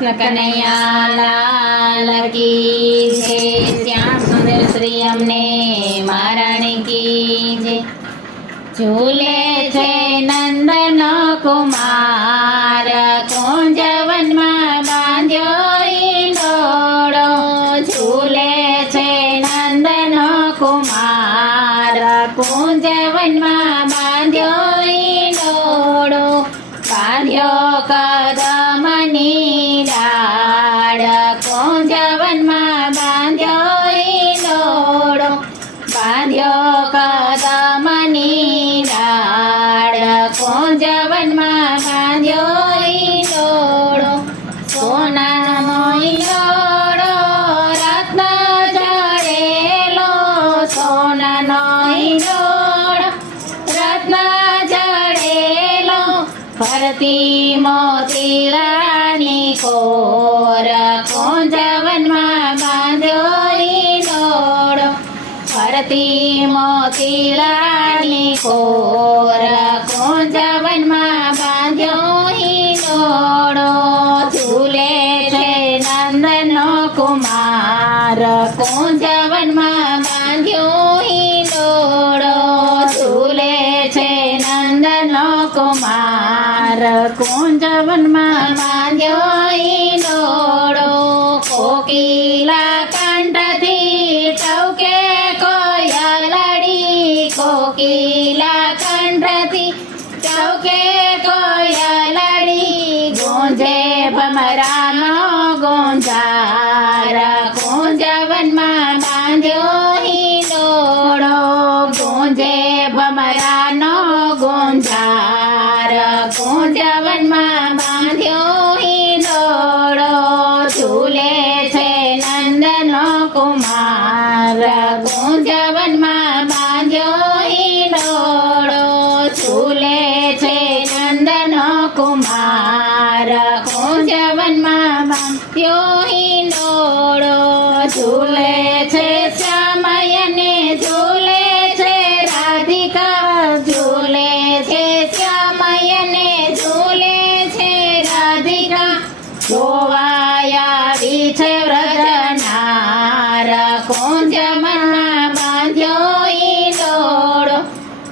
કૃષ્ણ કનૈયા લાલ કી જય. શ્યામ સુંદર શ્રી અમને મહારાણી કી જય. ઝૂલે છે નંદનો કુમાર, કુંજવનમાં બાંધ્યો ઈંડોળો. ઝૂલે છે નંદનો કુમાર, કુંજવનમાં બાંધ્યો ઈંડોળો. બાંધ્યો કદમની ડાળ, કુંજવનમાં બાંધ્યો ઈંડોળો. બાંધ્યો કદમની ડાળ, કુંજવનમાં બાંધ્યો ઈંડોળો. સોનાનો ઈંડોળો રત્ન જડેલો, સોનાનો ઈંડોળો રત્ન જડેલો. ફરતી મોતીડાની કોર, કુંજવનમાં બાંધ્યો ઈંડોળો. ફરતી મોતીડાની કોર, કુંજવનમાં બાંધ્યો ઈંડોળો. ઝૂલે છે નંદનો કુમાર, કુંજવનમાં બાંધ્યો ઈંડોળો. ઝૂલે છે નંદનો કુમાર, કુંજવનમાં બાંધ્યો ઈંડોળો. કોકિલા કંઠથી ટવકે કોયલડી, કોકિલા કંઠથી ટવકે કોયલડી. ગુંજે ભમરાનો ગુંજાર, કુંજવનમાં બાંધ્યો ઈંડોળો. ગુંજે ભમરાનો ગુંજાર, કુંજવનમાં બાંધ્યો ઈંડોળો. ઝૂલે છે નંદનો કુમાર, કુંજવનમાં બાંધ્યો ઈંડોળો. ઝૂલે છે નંદનો કુમાર, કુંજવનમાં બાંધ્યો ઈંડોળો. ઝૂલે છે શ્યામયને, ઝૂલે છે રાધિકા. ઝૂલે છે શ્યામયને, ઝૂલે છે રાધિકા. જોવાયાવી છે વ્રજનાર, કુંજવનમાં બાંધ્યો ઈંડોળો.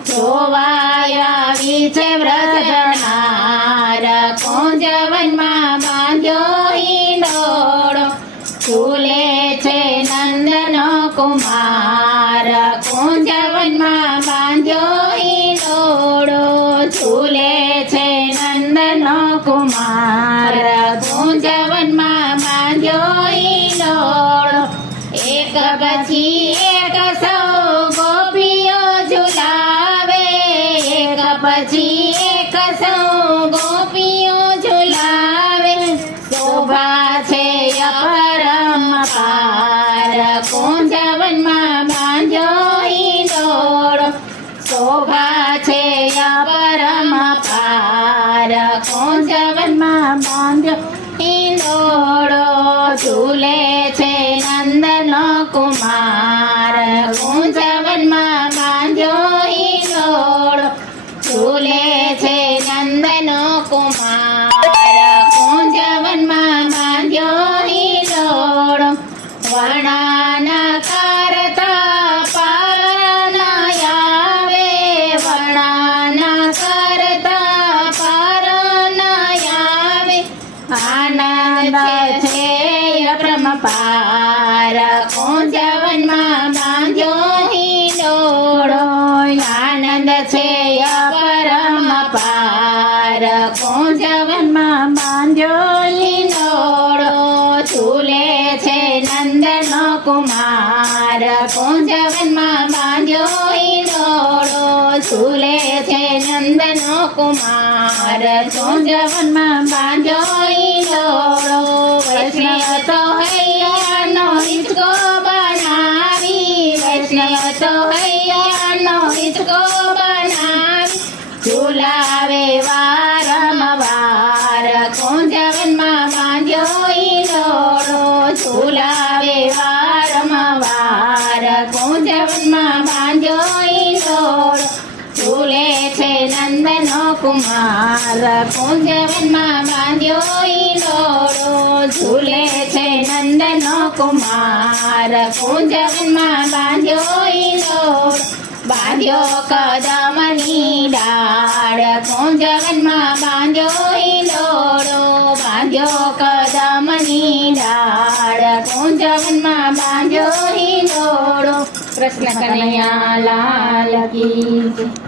જોવાયાવી છે વ્રજનાર, કુંજવનમાં બાંધ્યો ઈંડોળો. ઝૂલે છે નંદનો કુમાર, કુંજવનમાં બાંધ્યો ઈંડોળો. ઝૂલે છે નંદનો કુમાર, કુંજવનમાં બાંધ્યો ઈંડોળો. એક પછી એક સૌ ગોપીઓ ઝુલાવે, એક પછી એક સૌ ગોપીઓ ઝુલાવે. શોભા છે અપરંપાર, કુંજવનમાં બાંધ્યો ઈંડોળો. શોભા છે અપરંપાર, કુંજવનમાં બાંધ્યો ઈંડોળો. ઝૂલે છે નંદનો કુમાર, કુંજવનમાં બાંધ્યો ઈંડોળો. ઝૂલે છે નંદનો કુમાર, કુંજવનમાં બાંધ્યો ઈંડોળો. વર્ણન કરતા પાર ન આવે, વર્ણન કરતા પાર ન આવે. આનંદ છે અપરંપાર, કુંજવનમાં બાંધ્યો ઈંડોળો. આનંદ છે અપરંપાર, કુંજવનમાં બાંધ્યો ઈંડોળો. ઝૂલે છે નંદનો કુમાર, કુંજવનમાં બાંધ્યો ઈંડોળો. ઝૂલે છે નંદનો કુમાર, કુંજવનમાં બાંધ્યો ઈંડોળો. વૈષ્ણવ તો હૈયાનો હિંચકો બનાવી, વૈષ્ણવ તો હૈયાનો હિંચકો બનાવી. ઝુલાવે વારંવાર, કુંજવનમાં બાંધ્યો ઈંડોળો. ઝુલાવે વારંવાર, કુંજવનમાં બાંધ્યો ઈંડોળો. ઝૂલે છે નંદનો કુમાર, કુંજવનમાં બાંધ્યો ઈંડોળો. ઝૂલે છે નંદનો કુમાર કુંજવનમાં બાંધ્યો ઈંડોરો બાંધ્યો કદમની ડાળ કુંજવનમાં બાંધ્યો ઈંડોરો બાંધ્યો કદમની ડાળ કુંજવનમાં બાંધ્યો ઈંડોરો કૃષ્ણ કનૈયા લાલ કી જય.